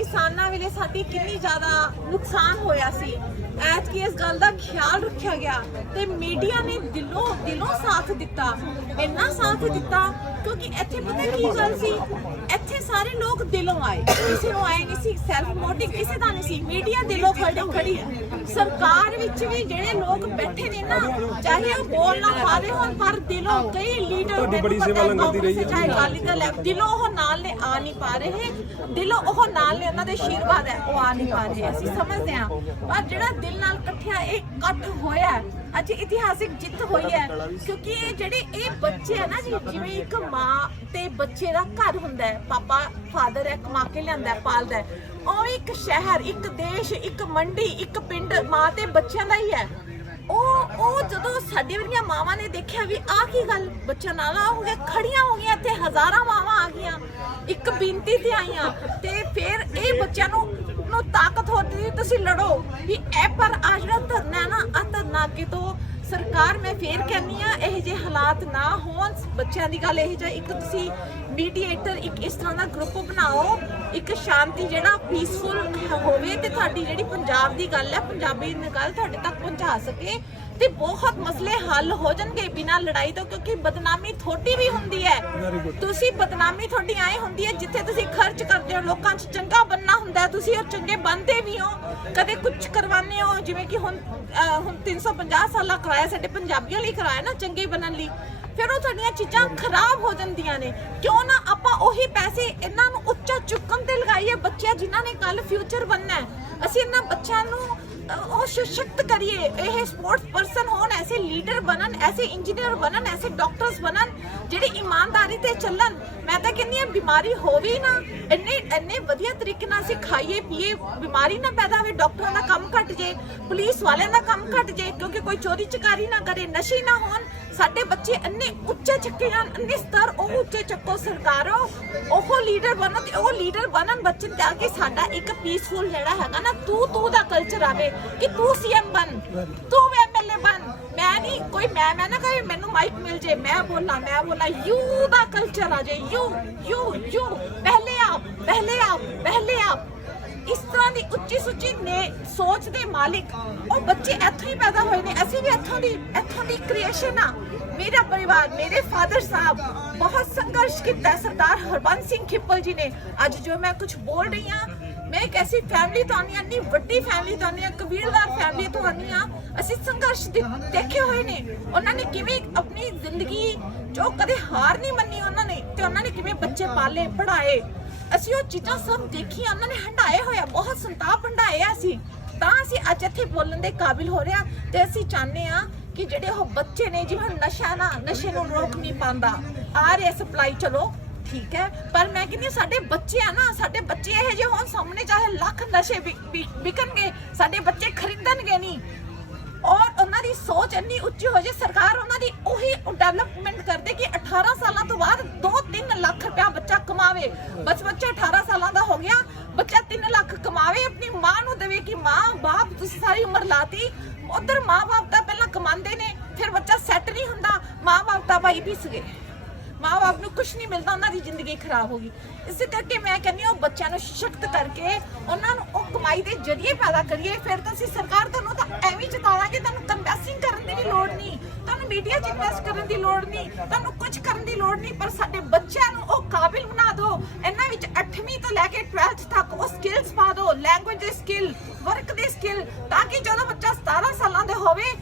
ਕਿਸਾਨਾਂ ਵੇਲੇ ਸਾਡੀ ਕਿੰਨੀ ਜ਼ਿਆਦਾ ਨੁਕਸਾਨ ਹੋਇਆ ਸੀ। ਐਤਕੀ ਇਸ ਗੱਲ ਦਾ ਖਿਆਲ ਰੱਖਿਆ ਗਿਆ ਤੇ ਮੀਡੀਆ ਨੇ ਦਿਲੋਂ ਦਿਲੋਂ ਸਾਥ ਦਿੱਤਾ ਇੰਨਾ ਸਾਥ ਦਿੱਤਾ ਕਿਉਂਕਿ ਇੱਥੇ ਪਤਾ ਕੀ ਗੱਲ ਸੀ? ਇੱਥੇ ਸਾਰੇ ਲੋਕ ਦਿਲੋਂ ਆਏ ਕਿਸੇ ਨੂੰ ਆਏ ਨਹੀਂ ਸੀ ਸੈਲਫ ਮੋਟਿਵ ਕਿਸੇ ਦਾ ਨਹੀਂ ਸੀ ਮੀਡੀਆ ਦਿਲੋਂ ਖੜੀ ਖੜੀ ਹੈ। ਸਰਕਾਰ ਵਿੱਚ ਵੀ ਜਿਹੜੇ ਲੋਕ ਬੈਠੇ ਨੇ ਨਾ ਚਾਹੇ ਉਹ ਬੋਲ ਨਾ ਪਾਦੇ ਹੋਣ ਪਰ ਦਿਲੋਂ ਕਈ ਲੀਡਰ ਤੁਹਾਡੀ ਬੜੀ ਸੇਵਾ ਲੰਗਰ ਦੀ ਰਹੀ ਹੈ। ਚਾਹੇ ਅਕਾਲੀ ਦਲ ਹੈ ਦਿਲੋਂ ਉਹ ਨਾਲ ਨੇ ਆ ਨਹੀਂ ਪਾ ਰਹੇ। ਦਿਲੋਂ ਉਹ ਨਾਲ ਨੇ ਉਹਨਾਂ ਦੇ ਆਸ਼ੀਰਵਾਦ ਹੈ ਉਹ ਆ ਨਹੀਂ ਪਾ ਰਹੇ ਅਸੀਂ ਸਮਝਦੇ ਹਾਂ। ਪਰ ਜਿਹੜਾ ਦਿਲ ਨਾਲ ਇਕੱਠਿਆ ਇਹ ਇਕੱਠ ਹੋਇਆ ਅੱਜ ਇਤਿਹਾਸਿਕ ਜਿੱਤ ਹੋਈ ਹੈ। ਕਿਉਂਕਿ ਇਹ ਜਿਹੜੇ ਇਹ ਬੱਚੇ ਹੈ ਨਾ ਜੀ, ਜਿਵੇਂ ਇੱਕ ਮਾਂ ਤੇ ਬੱਚੇ ਦਾ ਘਰ ਹੁੰਦਾ ਹੈ, ਪਾਪਾ, ਫਾਦਰ ਹੈ, ਕਮਾ ਕੇ ਲਿਆਂਦਾ ਪਾਲਦਾ ਉਹ ਇੱਕ ਸ਼ਹਿਰ, ਇੱਕ ਦੇਸ਼, ਇੱਕ ਮੰਡੀ, ਇੱਕ ਪਿੰਡ ਮਾਂ ਤੇ ਬੱਚਿਆਂ ਦਾ ਹੀ ਹੈ। ਉਹ ਉਹ ਜਦੋਂ ਸਾਡੇ ਵਰਗੀਆਂ ਮਾਵਾਂ ਨੇ ਦੇਖਿਆ ਵੀ ਆਹ ਕੀ ਗੱਲ, ਬੱਚਾ ਨਾਲ ਹੋ ਗਿਆ, ਖੜੀਆਂ ਹੋ ਗਈਆਂ, ਇੱਥੇ ਹਜ਼ਾਰਾਂ ਮਾਵਾਂ ਆ ਗਈਆਂ, ਇੱਕ ਬੇਨਤੀ ਤੇ ਆਈਆਂ ਤੇ ਫਿਰ ਇਹ ਬੱਚਿਆਂ ਨੂੰ ਨੂੰ ਤਾਕਤ ਸੀ ਤੁਸੀਂ ਲੜੋ ਵੀ ਇਹ ਪਰ ਆ ਜਿਹੜਾ ਧਰਨਾ ਨਾ ਆ ਧਰਨਾ ਅੱਗੇ ਤੋਂ ਸਰਕਾਰ ਮੈਂ ਫੇਰ ਕਹਿੰਨੀ ਆ ਇਹ ਜੇ ਹਾਲਾਤ ਨਾ ਹੋਣ। ਬੱਚਿਆਂ ਦੀ ਗੱਲ ਇਹ ਜਿਹਾ ਇੱਕ ਤੁਸੀਂ ਮੀਡੀਏਟਰ ਇੱਕ ਇਸ ਤਰ੍ਹਾਂ ਦਾ ਗਰੁੱਪ ਬਣਾਓ ਇੱਕ ਸ਼ਾਂਤੀ ਜਿਹੜਾ ਪੀਸਫੁਲ ਹੋਵੇ ਤੇ ਤੁਹਾਡੀ ਜਿਹੜੀ ਪੰਜਾਬ ਦੀ ਗੱਲ ਹੈ ਪੰਜਾਬੀ ਦੀ ਗੱਲ ਤੁਹਾਡੇ ਤੱਕ ਪਹੁੰਚਾ ਸਕੇ ਤੇ ਬਹੁਤ ਮਸਲੇ ਹੱਲ ਹੋ ਜਾਣਗੇ ਬਿਨਾਂ ਲੜਾਈ ਤੋਂ ਕਿਉਂਕਿ ਬਦਨਾਮੀ ਥੋੜੀ ਵੀ ਹੁੰਦੀ ਹੈ। ਤੁਸੀਂ ਬਦਨਾਮੀ ਤੁਹਾਡੀ ਆਏ ਹੁੰਦੀ ਹੈ ਜਿੱਥੇ ਤੁਸੀਂ ਖਰਚ ਕਰਦੇ ਹੋ ਲੋਕਾਂ 'ਚ ਚੰਗਾ ਬੰਨਾ ਤੁਸੀਂ ਉਹ ਚੰਗੇ ਬੰਦੇ ਵੀ ਹੋ ਕਦੇ ਕੁਝ ਕਰਵਾਉਂਦੇ ਹੋ ਜਿਵੇਂ ਕਿ ਹੁਣ ਅਹ, ਹੁਣ 350 ਸਾਲਾ ਕਰਾਇਆ ਸਾਡੇ ਪੰਜਾਬੀਆਂ ਲਈ ਕਰਾਇਆ ਨਾ ਚੰਗੇ ਬਣਨ ਲਈ ਫਿਰ ਉਹ ਤੁਹਾਡੀਆਂ ਚੀਜ਼ਾਂ ਖਰਾਬ ਹੋ ਜਾਂਦੀਆਂ ਨੇ। ਕਿਉਂ ਨਾ ਆਪਾਂ ਉਹੀ ਪੈਸੇ ਇਹਨਾਂ ਨੂੰ ਉੱਚਾ ਚੁੱਕਣ ਤੇ ਲਗਾਈਏ ਬੱਚਿਆਂ ਜਿਨ੍ਹਾਂ ਨੇ ਕੱਲ ਫਿਊਚਰ ਬਣਨਾ ਹੈ। ਅਸੀਂ ਇਹਨਾਂ ਬੱਚਿਆਂ ਨੂੰ ਅਹ, ਉਹ ਸਸ਼ਕਤ ਕਰੀਏ। ਇਹ ਸਪੋਰਟਸ ਪਰਸਨ ਹੋਣ ਐਸੇ ਲੀਡਰ ਬਣਨ ਐਸੇ ਇੰਜੀਨੀਅਰ ਬਣਨ ਐਸੇ ਡਾਕਟਰਸ ਬਣਨ ਜਿਹੜੇ ਇਮਾਨਦਾਰ ਤੇ ਚੱਲਣ। ਮੈਂ ਤਾਂ ਕਹਿੰਦੀ ਆ ਬਿਮਾਰੀ ਹੋਵੇ ਨਾ, ਇੰਨੇ ਇੰਨੇ ਵਧੀਆ ਤਰੀਕੇ ਨਾਲ ਅਸੀਂ ਖਾਈਏ, ਪੀਏ, ਬਿਮਾਰੀ ਨਾ ਪੈਦਾ ਹੋਵੇ, ਡਾਕਟਰਾਂ ਦਾ ਕੰਮ ਘਟ ਜੇ, ਪੁਲਿਸ ਵਾਲਿਆਂ ਦਾ ਕੰਮ ਘਟ ਜੇ, ਕਿਉਂਕਿ ਕੋਈ ਚੋਰੀ ਚਕਾਰੀ ਨਾ ਕਰੇ, ਨਸ਼ੇ ਨਾ ਹੋਣ, ਸਾਡੇ ਬੱਚੇ ਇੰਨੇ ਉੱਚੇ ਚੱਕੇ ਜਾਣ, ਇੰਨੇ ਸਤਰ, ਉਹ ਉੱਚੇ ਚੱਕੋ ਸਰਕਾਰੋ, ਉਹ ਲੀਡਰ ਬਣਨ ਤੇ ਉਹ ਲੀਡਰ ਬਣਨ ਬੱਚੇ ਤਾਂ ਕਿ ਸਾਡਾ ਇੱਕ ਪੀਸਫੁਲ ਜਿਹੜਾ ਹੈਗਾ ਨਾ, ਤੂੰ ਤੂੰ ਦਾ ਕਲਚਰ ਆਵੇ, ਕਿ ਤੂੰ ਸੀਐਮ ਬਣ, ਤੂੰ ਮੈਂ ਨਹੀਂ, ਕੋਈ ਮੈਂ ਮੈਂ ਨਾ ਕਹੇ, ਮੈਨੂੰ ਮਾਈਕ ਮਿਲ ਜੇ, ਮੈਂ ਬੋਲਾਂ ਮੈਂ ਬੋਲਾਂ, ਯੂ ਦਾ ਕਲਚਰ ਆ ਜੇ, ਯੂ ਯੂ ਯੂ, ਪਹਿਲੇ ਆਪ ਪਹਿਲੇ ਆਪ ਪਹਿਲੇ ਆਪ। ਇਸ ਤਰ੍ਹਾਂ ਦੀ ਉੱਚੀ ਸੁੱਚੀ ਨੇ ਸੋਚ ਦੇ ਮਾਲਿਕ, ਉਹ ਬੱਚੇ ਇੱਥੋਂ ਹੀ ਪੈਦਾ ਹੋਏ ਨੇ, ਅਸੀਂ ਵੀ ਇੱਥੋਂ ਦੀ ਇੱਥੋਂ ਦੀ ਕ੍ਰੀਏਸ਼ਨ ਆ। ਮੇਰਾ ਪਰਿਵਾਰ, ਮੇਰੇ ਫਾਦਰ ਸਾਹਿਬ ਬਹੁਤ ਸੰਘਰਸ਼ ਕੀਤਾ, ਸਰਦਾਰ ਹਰਬੰਸ ਸਿੰਘ ਖਿੱਪਲ ਜੀ ਨੇ। ਅੱਜ ਜੋ ਮੈਂ ਕੁਝ ਬੋਲ ਰਹੀ ਹਾਂ ਮੈਂ ਇੱਕ ਐਸੀ ਫੈਮਿਲੀ ਤੋਂ ਆਨੀ ਇੰਨੀ ਵੱਡੀ ਫੈਮਿਲੀ ਤੋਂ ਆਨੀ ਕਬੀਲਦਾਰ ਫੈਮਿਲੀ ਤੋਂ ਆਨੀ ਹਾਂ ਅਸੀਂ ਸੰਘਰਸ਼ ਦੇਖੇ ਹੋਏ ਨੇ। ਉਹਨਾਂ ਨੇ ਕਿਵੇਂ ਆਪਣੀ ਜ਼ਿੰਦਗੀ ਜੋ ਕਦੇ ਹਾਰ ਨਹੀਂ ਮੰਨੀ ਉਹਨਾਂ ਨੇ, ਤੇ ਉਹਨਾਂ ਨੇ ਕਿਵੇਂ ਬੱਚੇ ਪਾਲੇ ਪੜਾਏ ਅਸੀਂ ਉਹ ਚੀਜ਼ਾਂ ਸਭ ਦੇਖੀਆਂ, ਉਹਨਾਂ ਨੇ ਹੰਡਾਏ ਹੋਇਆ ਬਹੁਤ ਸੰਤਾਪ ਹੰਡਾਏ ਸੀ ਤਾਂ ਅਸੀਂ ਅੱਜ ਇੱਥੇ ਬੋਲਣ ਦੇ ਕਾਬਿਲ ਹੋ ਰਿਹਾ ਤੇ ਅਸੀਂ ਚਾਹੁੰਦੇ ਆ ਕਿ ਜਿਹੜੇ ਉਹ ਬੱਚੇ ਨੇ, ਜਿਵੇਂ ਨਸ਼ਾ ਨਾ, ਨਸ਼ੇ ਨੂੰ ਰੋਕ ਨਹੀਂ ਪਾਉਂਦਾ। ਆ ਰਿਹਾ ਸਪਲਾਈ ਚਲੋ। ਠੀਕ ਹੈ, ਪਰ ਮੈਂ ਕਹਿੰਦੀ ਸਾਡੇ ਬੱਚੇ ਆ ਨਾ, ਸਾਡੇ ਬੱਚੇ ਇਹ ਜਿਹੇ ਹੋਣ ਸਾਹਮਣੇ, ਚਾਹੇ ਲੱਖ ਨਸ਼ੇ ਵਿਕਣਗੇ, ਸਾਡੇ ਬੱਚੇ ਖਰੀਦਣਗੇ ਨਹੀਂ। ਔਰ ਉਹਨਾਂ ਦੀ ਸੋਚ ਇੰਨੀ ਉੱਚੀ ਹੋ ਜੇ, ਸਰਕਾਰ ਉਹਨਾਂ ਦੀ ਉਹੀ ਡਿਵੈਲਪਮੈਂਟ ਕਰਦੇ ਕਿ 18 ਸਾਲਾਂ ਤੋਂ ਬਾਅਦ 2-3 ਲੱਖ ਰੁਪਇਆ ਬੱਚਾ ਕਮਾਵੇ। ਬਸ ਬੱਚਾ 18 ਸਾਲਾਂ ਦਾ ਹੋ ਗਿਆ, ਬੱਚਾ 3 ਲੱਖ ਕਮਾਵੇ, ਆਪਣੀ ਮਾਂ ਨੂੰ ਦੇਵੇ ਕਿ ਮਾਂ, ਬਾਪ, ਤੁਸੀਂ ਸਾਰੀ ਉਮਰ ਲਾਤੀ। ਉਧਰ ਮਾਂ ਬਾਪ ਦਾ ਪਹਿਲਾਂ ਕਮਾਉਂਦੇ ਨੇ, ਫਿਰ ਬੱਚਾ ਸੈੱਟ ਨਹੀਂ ਹੁੰਦਾ ਮਾਂ ਬਾਪ ਦਾ ਭਾਈ ਪਿਸ ਗਏ। ਮਾਂ-ਬਾਪ ਨੂੰ ਕੁਝ ਨਹੀਂ ਮਿਲਦਾ, ਉਹਨਾਂ ਦੀ ਜ਼ਿੰਦਗੀ ਖਰਾਬ ਹੋ ਗਈ। ਇਸੇ ਕਰਕੇ ਮੈਂ ਕਹਿੰਦੀ ਹਾਂ, ਉਹ ਬੱਚਿਆਂ ਨੂੰ ਸਸ਼ਕਤ ਕਰਕੇ ਉਹਨਾਂ ਨੂੰ ਉਹ ਕਮਾਈ ਦੇ ਜ਼ਰੀਏ ਪੈਦਾ ਕਰੀਏ। ਫਿਰ ਤਾਂ ਅਸੀਂ ਸਰਕਾਰ ਤੁਹਾਨੂੰ ਤਾਂ ਐਵੇਂ ਹੀ ਤੁਹਾਨੂੰ ਕੰਪੈਸਿੰਗ ਕਰਨ ਦੀ ਵੀ ਲੋੜ ਨਹੀਂ, ਤੁਹਾਨੂੰ ਮੀਡੀਆ 'ਚ ਇਨਵੈਸਟ ਕਰਨ ਦੀ ਲੋੜ ਨਹੀਂ, ਤੁਹਾਨੂੰ ਕੁਝ ਕਰਨ ਦੀ ਲੋੜ ਨਹੀਂ, ਪਰ ਸਾਡੇ ਬੱਚਿਆਂ ਨੂੰ ਉਹ ਕਾਬਿਲ ਬਣਾ ਦਿਓ। ਇਹਨਾਂ ਵਿੱਚ 8ਵੀਂ ਤੋਂ ਲੈ ਕੇ 12th ਤੱਕ ਉਹ ਸਕਿੱਲਸ ਪਾ ਦਿਓ ਲੈਂਗੁਏਜ ਦੇ ਸਕਿੱਲ ਵਰਕ ਦੇ ਸਕਿੱਲ ਤਾਂ ਕਿ ਜਦੋਂ ਬੱਚਾ 17 ਸਾਲਾਂ ਦੇ ਹੋਵੇ